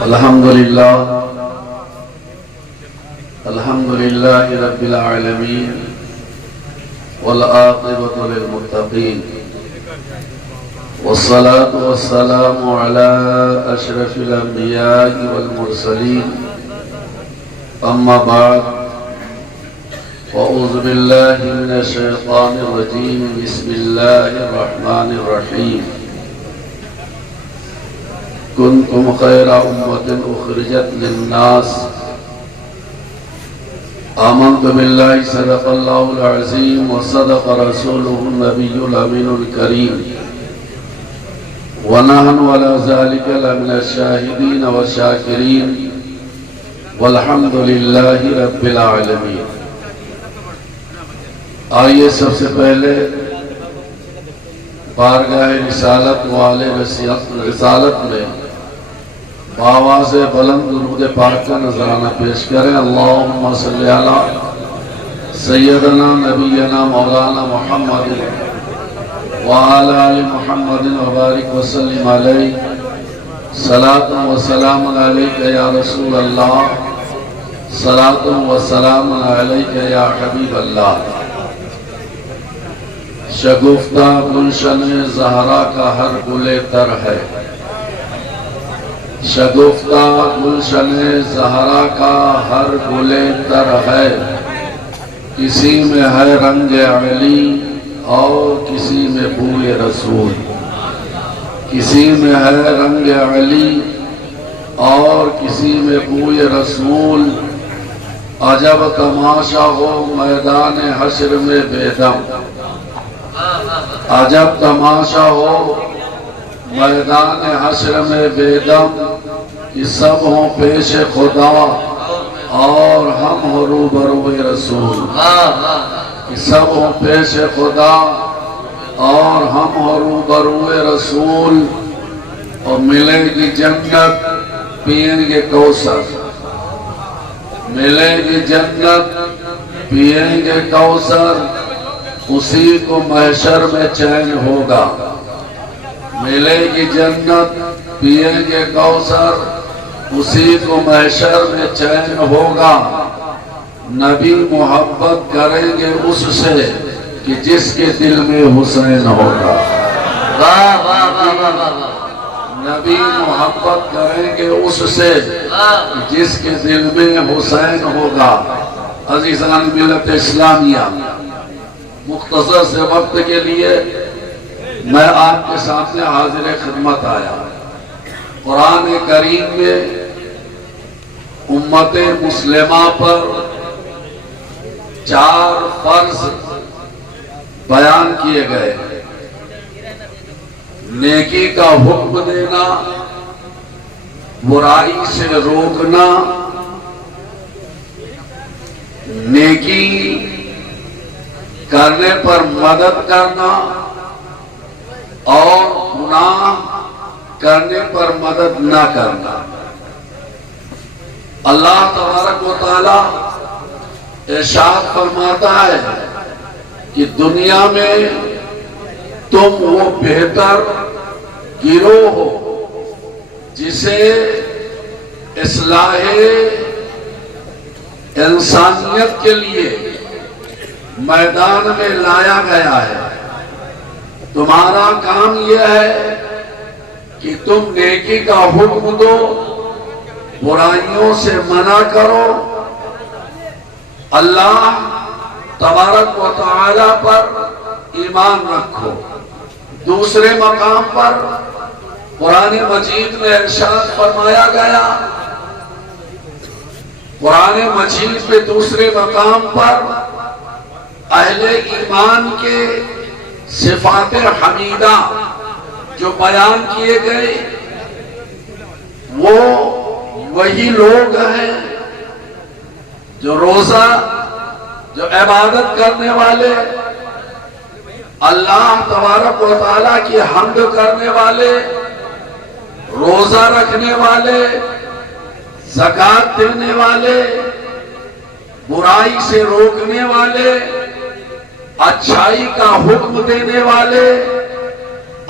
الحمدللہ رب العالمین والعاقبۃ للمتقین والصلاة والسلام علی اشرف الانبیاء والمرسلین اما بعد اعوذ باللہ من الشیطان الرجیم بسم اللہ الرحمن الرحیم کنتم خیر امت اخرجت للناس آمنت باللہ صدق اللہ العظیم وصدق رسولہ النبی الامین الکریم ونحن على ذلك لمن الشاہدین والشاکرین والحمد للہ رب العالمین۔ آئیے سب سے پہلے بارگاہ رسالت والے رسالت میں بآواز بلند درود پاک کا نذرانہ پیش کریں۔ اللہم صلی علی سیدنا نبینا مولانا محمد وعلی آل محمد وبارک وسلم علیہ صلاۃ و سلام علیک یا رسول اللہ صلاۃ و سلام علیک یا حبیب اللہ۔ شگفتہ گلشن زہرا کا ہر گل تر ہے، شگفتہ گلشن زہرا کا ہر گل تر ہے، کسی میں ہے رنگ علی اور کسی میں بوئے رسول، کسی میں ہے رنگ علی اور کسی میں بوئے رسول۔ عجب تماشا ہو میدان حشر میں بے دم، عجب تماشا ہو میدان حشر میں بے دم، کہ سب ہوں پیش خدا اور ہم ہوں روبرو رسول، کہ سب ہوں پیش خدا اور ہم ہوں روبرو رسول۔ اور ملے گی جنت پئیں گے کوثر، ملے گی جنت پئیں گے کوثر، اسی کو محشر میں چین ہوگا۔ ملے گی جنت پئیں گے کوثر، اسی کو محشر میں چین ہوگا۔ نبی محبت کریں گے اس سے کہ جس کے دل میں حسین ہوگا، نبی محبت کریں گے اس سے جس کے دل میں حسین ہوگا۔ عزیزان ملت اسلامیہ، مختصر سے وقت کے لیے میں آپ کے سامنے حاضر خدمت آیا۔ قرآن کریم میں امت مسلمہ پر 4 فرض بیان کیے گئے۔ نیکی کا حکم دینا، برائی سے روکنا، نیکی کرنے پر مدد کرنا اور گناہ کرنے پر مدد نہ کرنا۔ اللہ تبارک و تعالی ارشاد فرماتا ہے کہ دنیا میں تم وہ بہتر گروہ ہو جسے اصلاح انسانیت کے لیے میدان میں لایا گیا ہے۔ تمہارا کام یہ ہے کہ تم نیکی کا حکم دو، برائیوں سے منع کرو، اللہ تبارک و تعالی پر ایمان رکھو۔ دوسرے مقام پر قرآن مجید میں ارشاد فرمایا گیا، قرآن مجید میں دوسرے مقام پر اہل ایمان کے صفات حمیدہ جو بیان کیے گئے، وہ وہی لوگ ہیں جو روزہ، جو عبادت کرنے والے، اللہ تبارک و تعالیٰ کی حمد کرنے والے، روزہ رکھنے والے، زکوٰۃ دینے والے، برائی سے روکنے والے، اچھائی کا حکم دینے والے،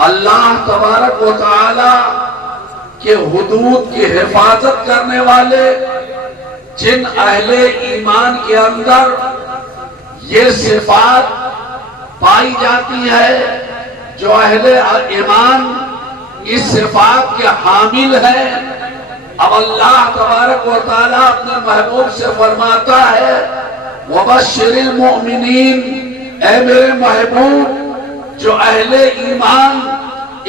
اللہ تبارک و تعالی کہ حدود کی حفاظت کرنے والے جن اہل ایمان کے اندر یہ صفات پائی جاتی ہے، جو اہل ایمان اس صفات کے حامل ہیں، اب اللہ تبارک و تعالیٰ اپنے محبوب سے فرماتا ہے وَبَشِّرِ الْمُؤْمِنِينَ، اے میرے محبوب جو اہل ایمان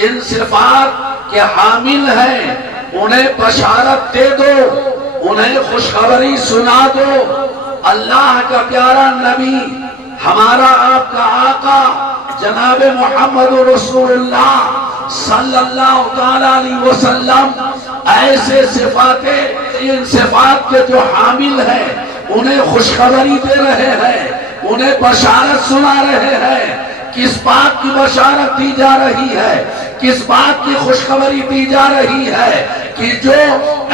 ان صفات کے حامل ہیں انہیں بشارت دے دو، انہیں خوشخبری سنا دو۔ اللہ کا پیارا نبی، ہمارا آپ کا آقا جناب محمد رسول اللہ صلی اللہ تعالی علیہ وسلم ایسے ان صفات کے جو حامل ہیں انہیں خوشخبری دے رہے ہیں، انہیں بشارت سنا رہے ہیں۔ کس بات کی بشارت دی جا رہی ہے، کس بات کی خوشخبری دی جا رہی ہے کہ جو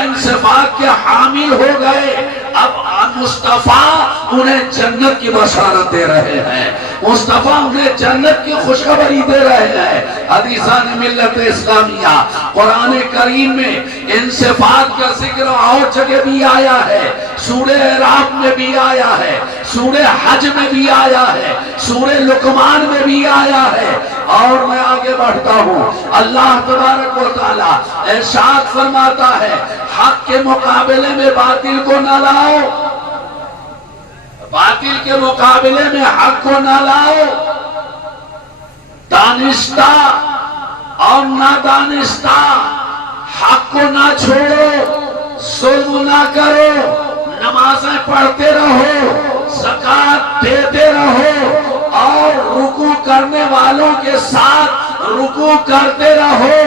ان صفات کے حامل ہو گئے اب مصطفیٰ انہیں جنت کی بشارت دے رہے ہیں، مصطفیٰ انہیں جنت کی خوشخبری دے رہے ہیں۔ حدیثان ملت اسلامیہ قرآن کریم میں ان صفات کا ذکر اور جگہ بھی آیا ہے، سورہ اعراف میں بھی آیا ہے، سورہ حج میں بھی آیا ہے، سورہ لقمان میں بھی آیا ہے۔ اور میں آگے بڑھتا ہوں، اللہ تبارک و تعالیٰ ارشاد فرماتا ہے حق کے مقابلے میں باطل کو نہ لاؤ، باطل کے مقابلے میں حق کو نہ لاؤ، دانستہ اور نادانستہ حق کو نہ چھوڑو، ظلم نہ کرو، نمازیں پڑھتے رہو، زکوٰۃ دیتے رہو اور رکوع کرنے والوں کے ساتھ رکوع کرتے رہو۔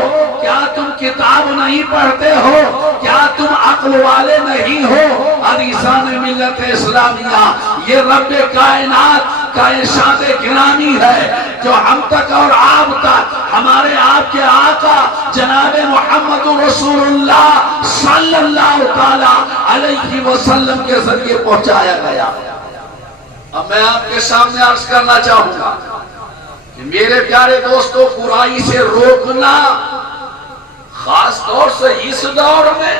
کیا تم کتاب نہیں پڑھتے ہو؟ کیا تم عقل والے نہیں ہو؟ حدیثان ملت اسلامیہ یہ رب کائنات کا ارشاد گرامی ہے جو ہم تک اور آپ تک ہمارے آپ کے آقا جناب محمد رسول اللہ صلی اللہ تعالی علیہ وسلم کے ذریعے پہنچایا گیا۔ اب میں آپ کے سامنے عرض کرنا چاہوں گا کہ میرے پیارے دوستوں، برائی سے روکنا خاص طور سے اس دور میں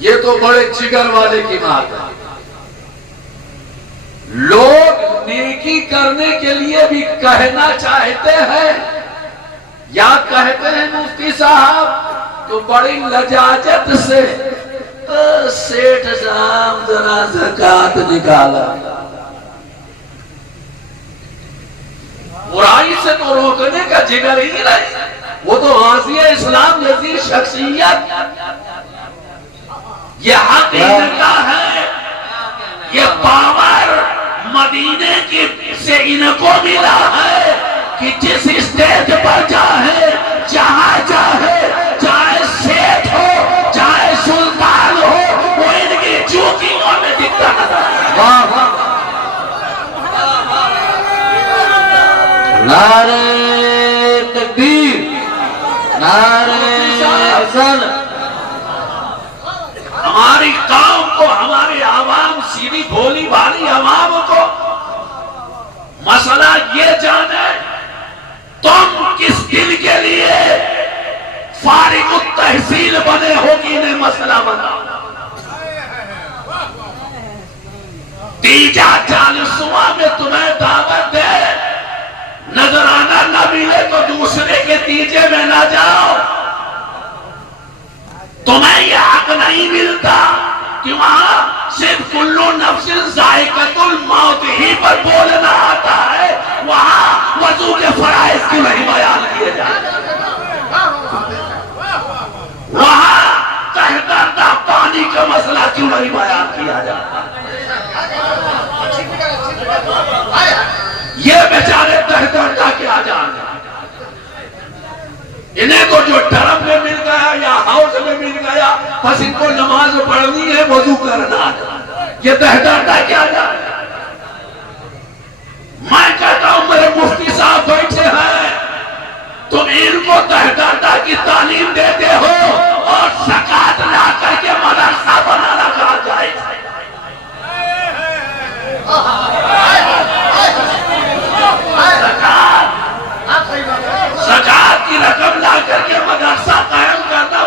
یہ تو بڑے جگر والے کی بات ہے۔ لوگ نیکی کرنے کے لیے بھی کہنا چاہتے ہیں یا کہتے ہیں مفتی صاحب تو بڑی لجاجت سے سیٹھ صاحب ذرا زکوٰۃ نکالا۔ برائی سے تو روکنے کا جگر ہی نہیں، وہ تو غازی اسلام جیسی شخصیت، یہ حقیقت ہے، یہ پاور مدینے کی سے ان کو ملا ہے کہ جس اسٹیج پر چاہے جہاں چاہے، چاہے سیٹھ ہو چاہے سلطان ہو، وہ ان کی چوکیوں میں دکھتا ہے۔ نعرہ تکبیر، نعرہ حسن۔ ہماری قوم کو، ہماری عوام، سیدھی بھولی بھالی عوام کو مسئلہ یہ جانے تم کس دن کے لیے فارغ التحصیل بنے ہو کہ انہیں مسئلہ بنا۔ تیجا چالیسواں میں تمہیں دعوت دے، نظرانہ نہ ملے تو دوسرے کے تیجے میں نہ جاؤ۔ تمہیں یہ حق نہیں ملتا کہ وہاں صرف کلو نفس ذائقۃ الموت ہی پر بولنا آتا ہے، وہاں وضو کے فرائض کیوں نہیں بیان کیے جاتے؟ وہاں تہ دردہ پانی کا مسئلہ کیوں نہیں بیان کیا جاتا؟ یہ بیچارے تہ دردہ کیا جانے، انہیں تو جو ڈرم میں مل گیا یا ہاؤس میں مل گیا بس ان کو نماز پڑھنی ہے، وضو کرنا ہے، یہ تہ دردہ کیا جانے۔ میں کہتا ہوں میرے مفتی صاحب بیٹھے ہیں، تم ان کو تہ دردہ کی تعلیم دیتے ہو اور زکوٰۃ لا کر کے مدرسہ بنانا کہا جائے۔ زکوٰۃ کی رقم لا کر کے مدرسہ قائم کرنا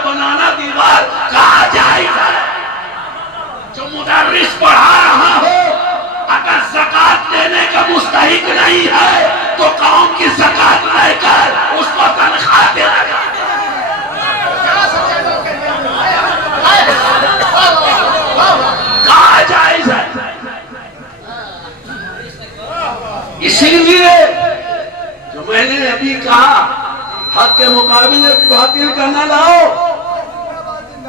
مستحق نہیں ہے تو قوم کی زکات لے کر اس کو تنخواہ دے لگا. کہاں جائز ہے؟ اسی لیے جو میں نے ابھی کہا حق کے مقابلے باطل کا نہ لاؤ.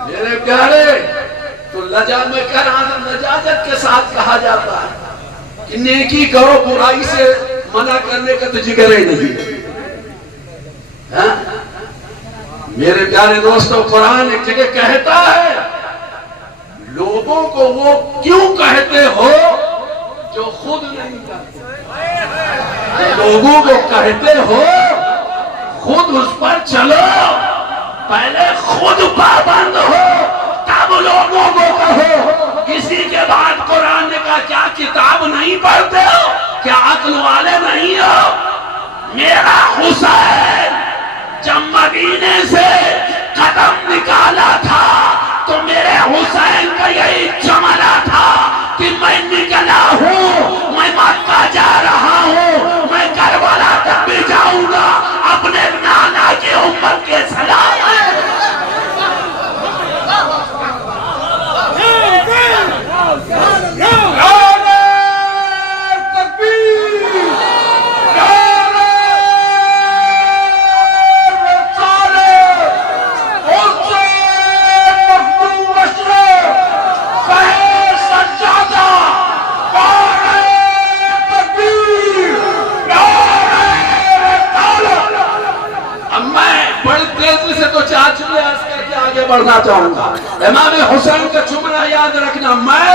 میرے پیارے تو میں کہہ رہا تھا لجاجت کے ساتھ کہا جاتا ہے کہ نیکی کرو برائی سے منع کرنے کا تو جگر ہی نہیں. میرے پیارے دوستو قرآن ایک جگہ کہتا ہے لوگوں کو وہ کیوں کہتے ہو جو خود نہیں کرتے. لوگوں کو کہتے ہو خود اس پر چلو. پہلے خود پابند ہو تب لوگوں کو کہو. اسی کے بعد قرآن نے کہا کیا کتاب نہیں پڑھتے ہو؟ کیا عقل والے نہیں ہو؟ میرا حسین جب مدینے سے قدم نکالا تھا تو میرے حسین کا یہی جملہ تھا کہ میں نکلا ہوں، میں مکہ جا رہا ہوں، میں کربلا تک بھی جاؤں گا اپنے نانا کی امت کے سلام. بڑھنا چاہوں گا. امام حسین کا جملہ یاد رکھنا، میں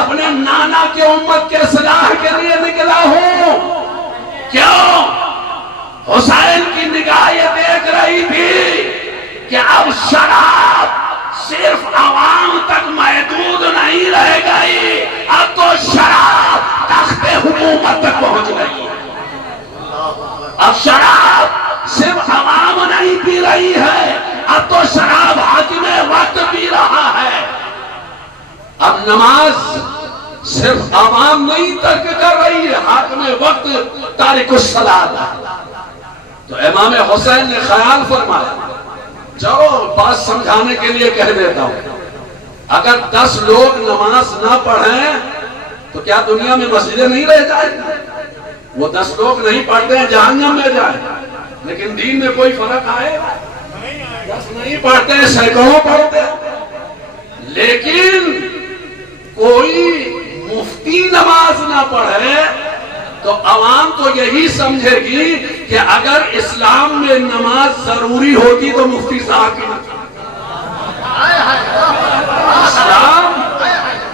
اپنے نانا کے امت کے صلاح کے لیے نکلا ہوں. کیوں؟ حسین کی نگاہ یہ دیکھ رہی تھی کہ اب شراب صرف عوام تک محدود نہیں رہ گئی، اب تو شراب تخت حکومت تک پہنچ گئی. اب شراب صرف عوام نہیں پی رہی ہے، اب تو شراب حاکم وقت پی رہا ہے. اب نماز صرف عوام نہیں ترک کر رہی ہے، حاکم وقت تارک الصلاۃ. تو امام حسین نے خیال فرمایا، چلو بات سمجھانے کے لیے کہہ دیتا ہوں، اگر 10 لوگ نماز نہ پڑھیں تو کیا دنیا میں مسجدیں نہیں رہ جائیں؟ وہ 10 لوگ نہیں پڑھتے ہیں جہنم میں جائیں، لیکن دین میں کوئی فرق آئے؟ 10 نہیں پڑھتے ہیں، سینکڑوں پڑھتے ہیں. لیکن کوئی مفتی نماز نہ پڑھے تو عوام تو یہی سمجھے گی کہ اگر اسلام میں نماز ضروری ہوتی تو مفتی صاحب کی اسلام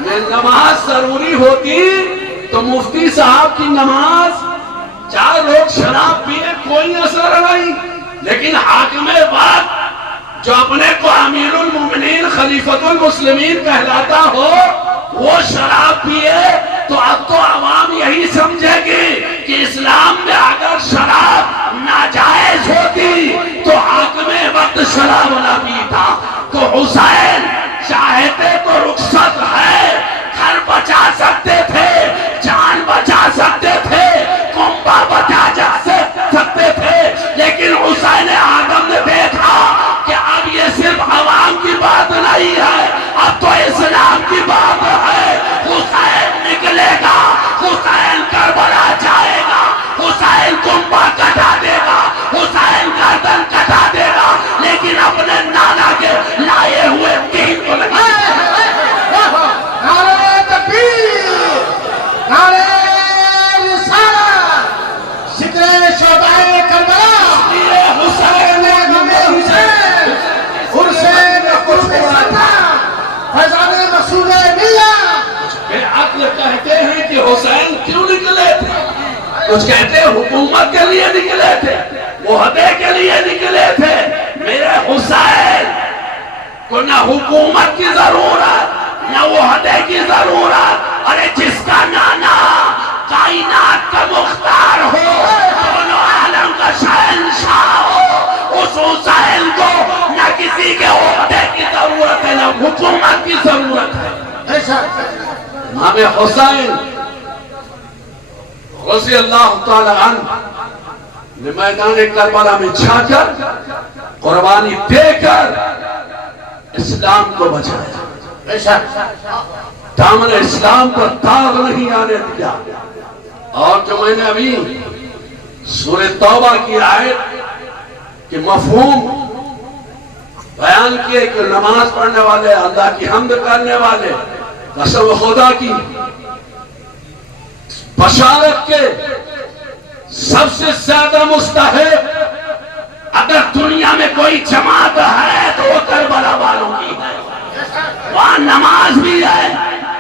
میں نماز ضروری ہوتی تو مفتی صاحب کی نماز، 4 لوگ شراب پیے کوئی اثر نہیں. لیکن حاکم وقت جو اپنے کو امیر المومنین خلیفۃ المسلمین کہلاتا ہو وہ شراب پیے تو اب تو عوام یہی سمجھے گی کہ اسلام میں اگر شراب ناجائز ہوتی تو حاکم وقت شراب نہ پیتا. تو حسین چاہتے تو رخصت ہے، گھر بچا سکتے تھے، جان بچا سکتے تھے، کنبہ بچا جا سکتے تھے، لیکن حسین آدم نے دیکھا کہ اب یہ صرف عوام کی بات نہیں ہے، اب تو اسلام کی بات ہے. حسین نکلے گا، حسین کربلا جائے گا، حسین کنبہ کٹا دے گا، حسین گردن کٹا دے گا، لیکن اپنے نانا کے لائے ہوئے دین کو لگا. نعرہ تکبیر، نعرہ رسالت، ذکر شہدائے کربلا. حسین فیضان مسعود ملت. بے عقل کہتے ہیں کہ حسین کیوں نکلے تھے؟ کچھ کہتے ہیں حکومت کے لیے نکلے تھے، وحدے کے لیے نکلے تھے. میرے حسین کو نہ حکومت کی ضرورت نہ وحدے کی ضرورت. ارے جس کا نانا کائنات کا مختار ہو، دونوں عالم کا شہنشاہ ہو، اس حسین کو نہ کسی کے عہدے کی ضرورت ہے نہ حکومت کی ضرورت ہے. امام حسین رضی اللہ تعالی عنہ نے میدان کربلا میں جا کر قربانی دے کر اسلام کو بچایا، دامن اسلام پر داغ نہیں آنے دیا۔ اور جو میں نے ابھی سورہ توبہ کی آیت کے مفہوم بیان کیے کہ نماز پڑھنے والے، اللہ کی حمد کرنے والے، قسم خدا کی بشارت کے سب سے زیادہ مستحق اگر دنیا میں کوئی جماعت ہے تو وہ کربلا والوں کی ہے۔ وہاں نماز بھی ہے،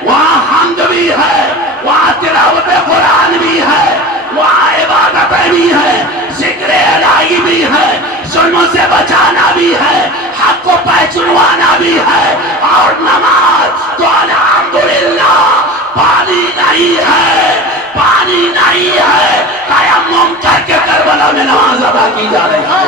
وہاں حمد بھی ہے، وہاں تلاوت قرآن بھی ہے، وہاں عبادتیں بھی ہے، ذکر الہی بھی ہے، ظلموں سے بچانا بھی ہے، حق کو پہچانوانا بھی ہے، اور نماز تو الحمدللہ پانی نہیں ہے، پانی نہیں ہے، تیمم کر کے کربلا میں نماز ادا کی جا رہی ہے۔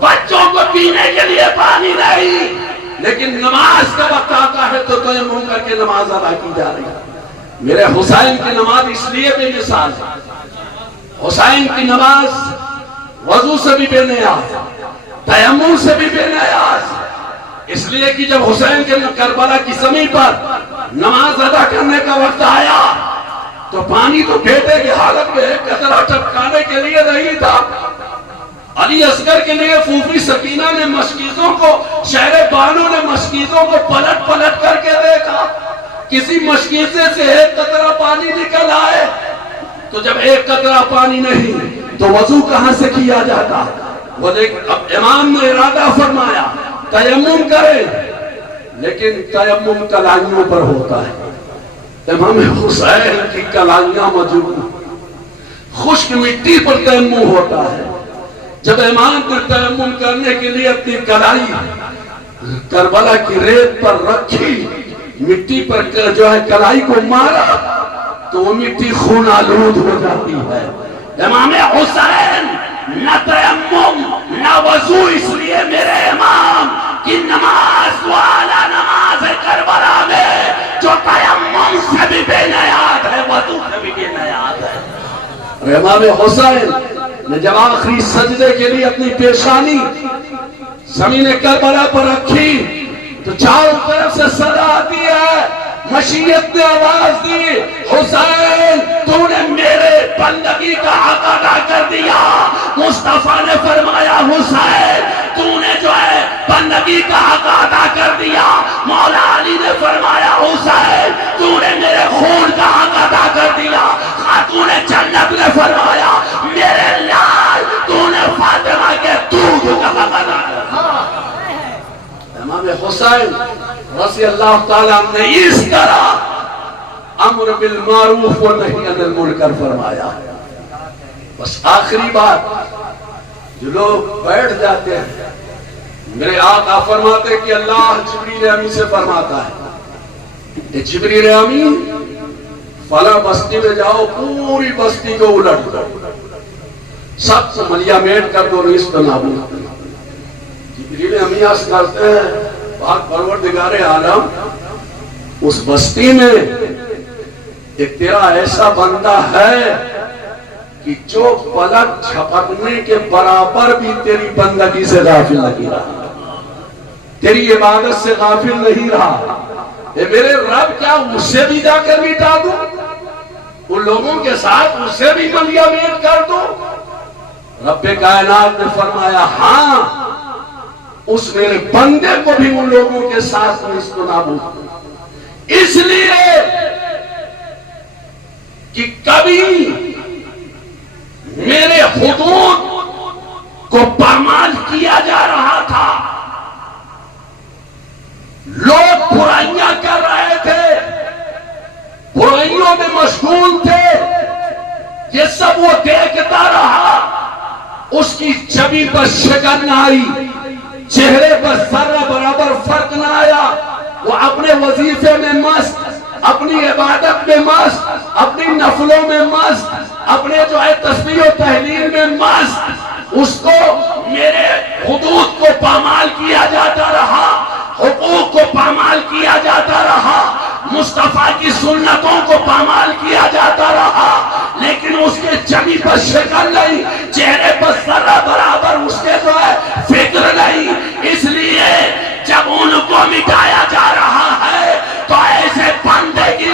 بچوں کو پینے کے لیے پانی نہیں، لیکن نماز کا وقت آتا ہے تو تیمم کر کے نماز ادا کی جا رہی ہے۔ میرے حسین کی نماز اس لیے بھی مثال ہے، حسین کی نماز وضو سے بھی بے نیاز، تیمم سے بھی بے نیاز، اس لیے کہ جب حسین کے کربلا کی زمین پر نماز ادا کرنے کا وقت آیا تو پانی تو بیٹے کی حالت میں ایک قطرہ ٹپکانے کے لیے نہیں تھا۔ علی اصغر کے لیے پھوپھی سکینہ نے مشکیزوں کو، شہر بانو نے مشکیزوں کو پلٹ پلٹ کر کے دیکھا، کسی مشکیزے سے ایک قطرہ پانی نکل آئے تو جب ایک قطرہ پانی نہیں تو وضو کہاں سے کیا جاتا؟ وہ دیکھ اب امام نے ارادہ فرمایا تیمم کرے، لیکن تیمم کلائیوں پر ہوتا ہے۔ امام حسین کی کلائیاں موجود، خشک مٹی پر تیمم ہوتا ہے۔ جب امام نے تیمم کرنے کے لیے اپنی کلائی کربلا کی ریت پر رکھی، مٹی پر جو ہے کلائی کو مارا تو وہ مٹی خون آلود ہو جاتی ہے۔ امام حسین نہ تیمم نہ وضو، اس لیے میرے امام کی نماز والا نماز ہے کربلا میں، جو تیمم سے بھی بے نیاز ہے، وضو سے بھی بے نیاز ہے۔ اور امام حسین نے جب آخری سجدے کے لیے اپنی پیشانی زمین کربلا پر رکھی تو چاروں طرف سے صدا آتی ہے، مشیت نے آواز دی، حسین تو نے میرے بندگی کا حق ادا کر دیا۔ مصطفیٰ نے فرمایا حسین تو نے جو ہے بندگی کا حق ادا کر دیا۔ مولا علی نے فرمایا حسین تو نے میرے خون کا حق ادا کر دیا۔ خاتون جنت نے فرمایا میرے لال تو نے فاطمہ کے دودھ کا حق ادا کر دیا۔ امام حسین رضی اللہ تعالیٰ نے اس طرح امر بالمعروف و نہی عن المنکر فرمایا۔ بس آخری بات، جو لوگ بیٹھ جاتے ہیں، میرے آقا فرماتے کہ اللہ جبریل امین سے فرماتا ہے کہ جبریل امین فلاں بستی میں جاؤ، پوری بستی کو الٹ دو، سب سے ملیا میٹ کر دو، نصف نابود۔ جبریل امین عرض کرتے ہیں پاک پروردگار عالم، اس بستی میں ایک تیرا ایسا بندہ ہے کہ جو پلک جھپکنے کے برابر بھی تیری بندگی سے غافل نہیں رہا، تیری عبادت سے غافل نہیں رہا۔ اے میرے رب، کیا اسے بھی جا کر مٹا دوں؟ ان لوگوں کے ساتھ اسے بھی ملیا میٹ کر دوں؟ رب کائنات نے فرمایا ہاں، اس میرے بندے کو بھی ان لوگوں کے ساتھ نصف نابود، اس لیے کہ کبھی میرے حدود کو پامال کیا جا رہا تھا، لوگ برائیاں کر رہے تھے، برائیوں میں مشغول تھے، یہ سب وہ دیکھتا رہا، اس کی جبین پر شکن نہ آئی، چہرے پر ذرہ برابر فرق نہ آیا، وہ اپنے وظیفے میں مست، اپنی عبادت میں مست، اپنی نفلوں میں مست، اپنے جو ہے تسبیح و تحلیل میں مست، اس کو میرے حدود کو پامال کیا جاتا رہا، حقوق کو پامال کیا جاتا رہا، مصطفیٰ کی سنتوں کو پامال کیا جاتا رہا۔ جمی پر شکل نہیں, چہرے پر ذرہ برابر اس کے جو ہے فکر نہیں. اس لیے جب ان کو مٹایا جا رہا ہے تو ایسے بندے کی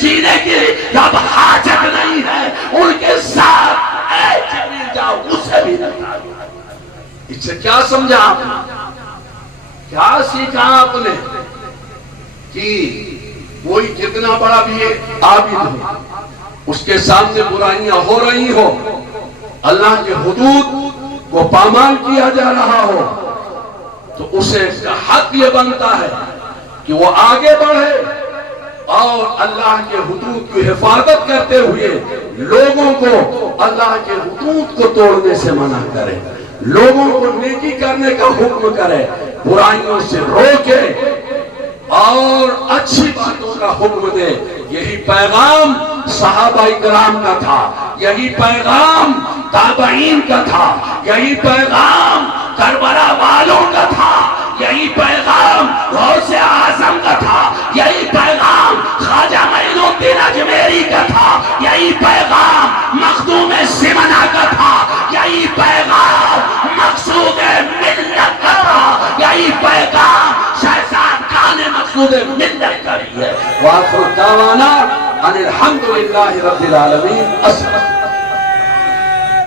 جینے کی جب حاجت نہیں ہے, ان کے ساتھ اے جبریل جاؤ اسے بھی نہ. اس سے کیا سمجھا آپ نے, کیا سیکھا آپ نے کہ کوئی کتنا بڑا بھی عابد ہو, اس کے سامنے برائیاں ہو رہی ہو, اللہ کے حدود کو پامال کیا جا رہا ہو, تو اسے حق یہ بنتا ہے کہ وہ آگے بڑھے اور اللہ کے حدود کی حفاظت کرتے ہوئے لوگوں کو اللہ کے حدود کو توڑنے سے منع کرے, لوگوں کو نیکی کرنے کا حکم کرے, برائیوں سے روکے اور اچھی باتوں کا حکم دے. یہی پیغام صحابہ کرام کا تھا, یہی پیغام تابعین کا تھا, یہی پیغام کربلا والوں کا تھا, یہی پیغام غوث اعظم کا تھا, یہی پیغام خواجہ معین الدین اجمیری کا تھا, یہی پیغام مخدوم سمنا کا تھا, یہی پیغام مقصود ملت کا تھا, یہی پیغام شہزاد خان مقصود ملت کا بھی ہے. وآخر دعوانا ان الحمدللہ رب العالمین.